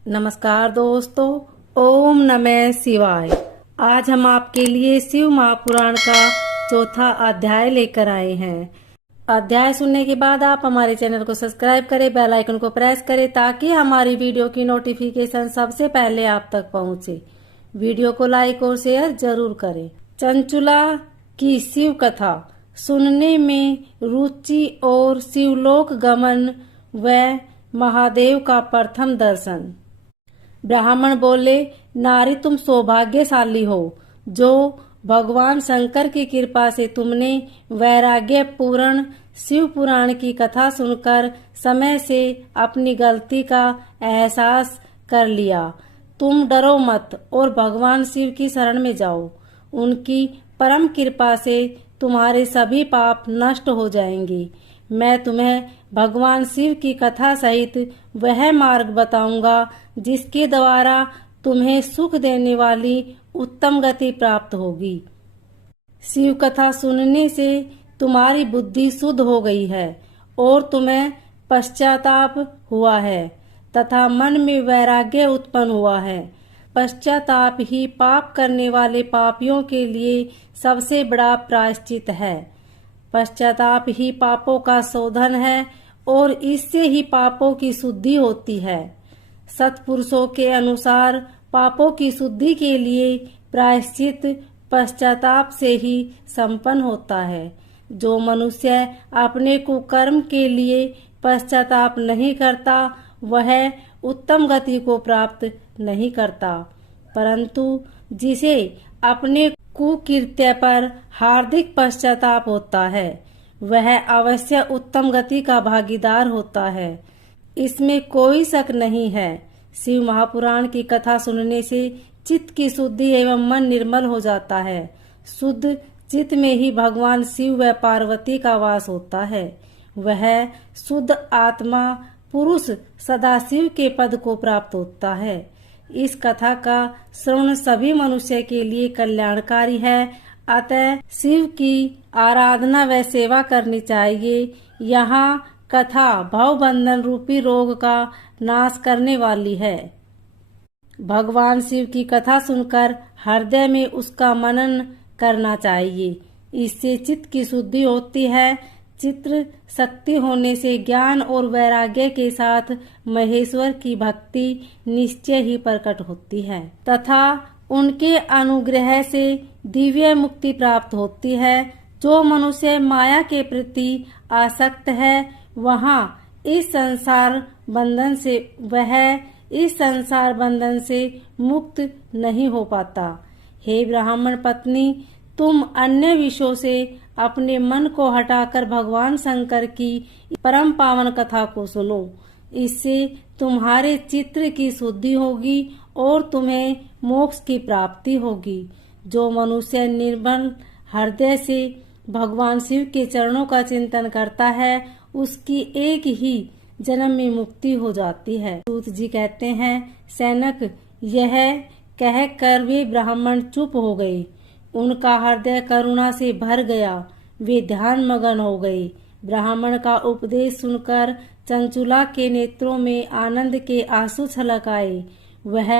नमस्कार दोस्तों, ओम नमः शिवाय। आज हम आपके लिए शिव महापुराण का चौथा अध्याय लेकर आए हैं। अध्याय सुनने के बाद आप हमारे चैनल को सब्सक्राइब करें, बेल आइकन को प्रेस करें ताकि हमारी वीडियो की नोटिफिकेशन सबसे पहले आप तक पहुंचे। वीडियो को लाइक और शेयर जरूर करें। चंचुला की शिव कथा सुनने में रुचि और शिवलोक गमन व महादेव का प्रथम दर्शन। ब्राह्मण बोले, नारी तुम सौभाग्यशाली हो जो भगवान शंकर की कृपा से तुमने वैराग्य पूर्ण शिव पुराण की कथा सुनकर समय से अपनी गलती का एहसास कर लिया। तुम डरो मत और भगवान शिव की शरण में जाओ। उनकी परम कृपा से तुम्हारे सभी पाप नष्ट हो जाएंगे। मैं तुम्हें भगवान शिव की कथा सहित वह मार्ग बताऊंगा जिसके द्वारा तुम्हें सुख देने वाली उत्तम गति प्राप्त होगी। शिव कथा सुनने से तुम्हारी बुद्धि शुद्ध हो गई है और तुम्हें पश्चाताप हुआ है तथा मन में वैराग्य उत्पन्न हुआ है। पश्चाताप ही पाप करने वाले पापियों के लिए सबसे बड़ा प्रायश्चित है। पश्चाताप ही पापों का शोधन है और इससे ही पापों की शुद्धि होती है। सत्पुरुषों के अनुसार पापों की शुद्धि के लिए प्रायश्चित पश्चाताप से ही संपन्न होता है। जो मनुष्य अपने कुकर्म के लिए पश्चाताप नहीं करता वह उत्तम गति को प्राप्त नहीं करता, परंतु जिसे अपने कुकृत्य पर हार्दिक पश्चाताप होता है वह अवश्य उत्तम गति का भागीदार होता है। इसमें कोई शक नहीं है। शिव महापुराण की कथा सुनने से चित्त की शुद्धि एवं मन निर्मल हो जाता है। शुद्ध चित्त में ही भगवान शिव व पार्वती का वास होता है। वह शुद्ध आत्मा पुरुष सदाशिव के पद को प्राप्त होता है। इस कथा का श्रवण सभी मनुष्य के लिए कल्याणकारी है। अतः शिव की आराधना व सेवा करनी चाहिए। यहाँ कथा भवबंधन रूपी रोग का नाश करने वाली है। भगवान शिव की कथा सुनकर हृदय में उसका मनन करना चाहिए। इससे चित्त की शुद्धि होती है। चित्र शक्ति होने से ज्ञान और वैराग्य के साथ महेश्वर की भक्ति निश्चय ही प्रकट होती है तथा उनके अनुग्रह से दिव्य मुक्ति प्राप्त होती है। जो मनुष्य माया के प्रति आसक्त है वह इस संसार बंधन से मुक्त नहीं हो पाता। हे ब्राह्मण पत्नी, तुम अन्य विषयों से अपने मन को हटाकर भगवान शंकर की परम पावन कथा को सुनो। इससे तुम्हारे चित्त की शुद्धि होगी और तुम्हें मोक्ष की प्राप्ति होगी। जो मनुष्य निर्मल हृदय से भगवान शिव के चरणों का चिंतन करता है उसकी एक ही जन्म में मुक्ति हो जाती है। सूत जी कहते हैं, सैनक यह कहकर वे ब्राह्मण चुप हो गए। उनका हृदय करुणा से भर गया। वे ध्यान मगन हो गए। ब्राह्मण का उपदेश सुनकर चंचुला के नेत्रों में आनंद के आंसू छलक आए। वह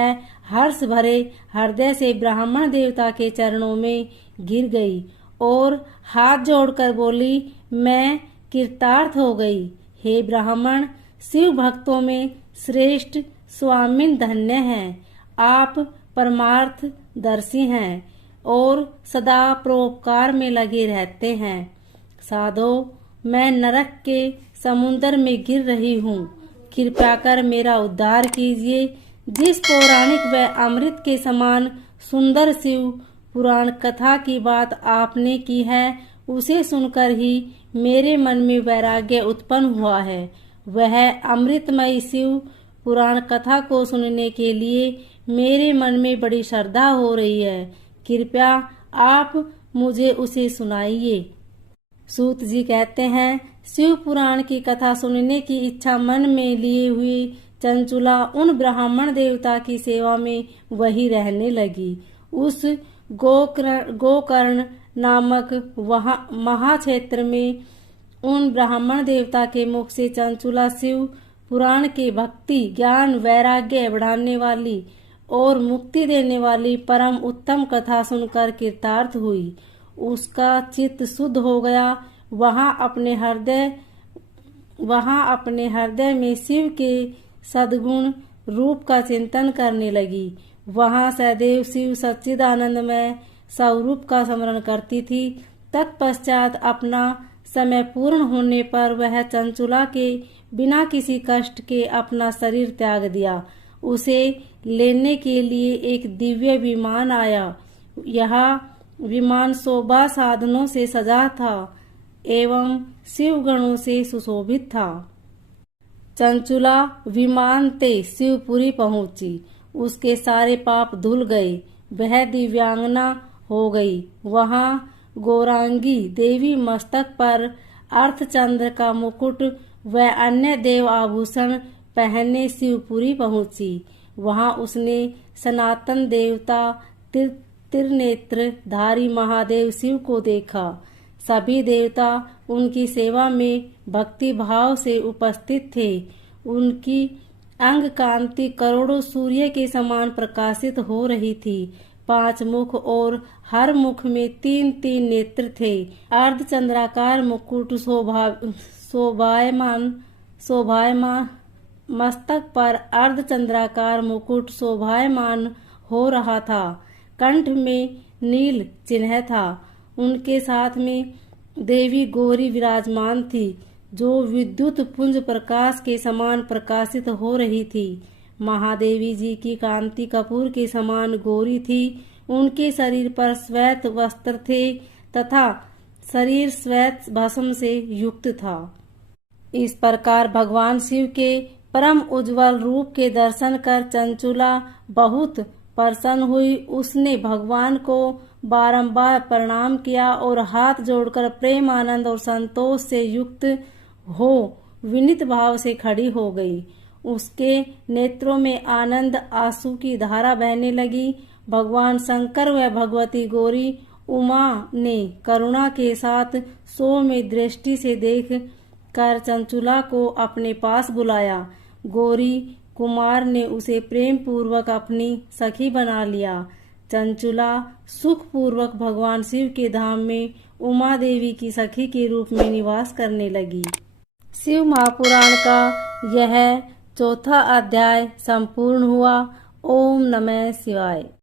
हर्ष भरे हृदय से ब्राह्मण देवता के चरणों में गिर गई और हाथ जोड़कर बोली, मैं कृतार्थ हो गई। हे ब्राह्मण, शिव भक्तों में श्रेष्ठ स्वामिन धन्य हैं। आप परमार्थ दर्शी हैं और सदा परोपकार में लगे रहते हैं। साधो, मैं नरक के समुद्र में गिर रही हूँ। कृपया कर मेरा उद्धार कीजिए। जिस पौराणिक व अमृत के समान सुंदर शिव पुराण कथा की बात आपने की है उसे सुनकर ही मेरे मन में वैराग्य उत्पन्न हुआ है। वह अमृतमयी शिव पुराण कथा को सुनने के लिए मेरे मन में बड़ी श्रद्धा हो रही है। कृपया आप मुझे उसे सुनाइए। सूत जी कहते हैं, शिव पुराण की कथा सुनने की इच्छा मन में लिए हुई चंचुला उन ब्राह्मण देवता की सेवा में वही रहने लगी। उस गोकर्ण नामक महाक्षेत्र में उन ब्राह्मण देवता के मुख से चंचुला शिव पुराण के भक्ति ज्ञान वैराग्य बढ़ाने वाली और मुक्ति देने वाली परम उत्तम कथा सुनकर कृतार्थ हुई। उसका चित्त शुद्ध हो गया। वहां अपने हृदय में शिव के सद्गुण रूप का चिंतन करने लगी। वहां सदैव शिव सच्चिदानंदमय स्वरूप का स्मरण करती थी। तत्पश्चात अपना समय पूर्ण होने पर वह चंचुला के बिना किसी कष्ट के अपना शरीर त्याग दिया। उसे लेने के लिए एक दिव्य विमान आया। यह विमान शोभा साधनों से सजा था एवं शिवगणों से सुशोभित था। चंचुला विमान से शिवपुरी पहुंची। उसके सारे पाप धुल गए। वह दिव्यांगना हो गई। वहां गौरांगी देवी मस्तक पर अर्धचंद्र का मुकुट व अन्य देव आभूषण पहने शिवपुरी पहुंची। वहां उसने सनातन देवता त्रिनेत्र धारी महादेव शिव को देखा। सभी देवता उनकी सेवा में भक्ति भाव से उपस्थित थे। उनकी अंग कांति करोड़ों सूर्य के समान प्रकाशित हो रही थी। 5 मुख और हर मुख में 3-3 नेत्र थे। अर्धचंद्राकार मुकुट शोभायमान मस्तक पर अर्धचंद्राकार मुकुट शोभायमान हो रहा था। कंठ में नील चिन्ह था। उनके साथ में देवी गौरी विराजमान थी, जो विद्युत पुंज प्रकाश के समान प्रकाशित हो रही थी। महादेवी जी की कांति कपूर के समान गौरी थी। उनके शरीर पर श्वेत वस्त्र थे तथा शरीर श्वेत भस्म से युक्त था। इस प्रकार भगवान शिव के परम उज्जवल रूप के दर्शन कर चंचुला बहुत प्रसन्न हुई। उसने भगवान को बारंबार प्रणाम किया और हाथ जोड़कर प्रेम आनंद और संतोष से युक्त हो विनीत भाव से खड़ी हो गई। उसके नेत्रों में आनंद आंसू की धारा बहने लगी। भगवान शंकर व भगवती गौरी उमा ने करुणा के साथ सौम्य दृष्टि से देख कर चंचुला को अपने पास बुलाया। गौरी कुमार ने उसे प्रेम पूर्वक अपनी सखी बना लिया। चंचुला सुख पूर्वक भगवान शिव के धाम में उमा देवी की सखी के रूप में निवास करने लगी। शिव महापुराण का यह 4था अध्याय संपूर्ण हुआ। ओम नमः शिवाय।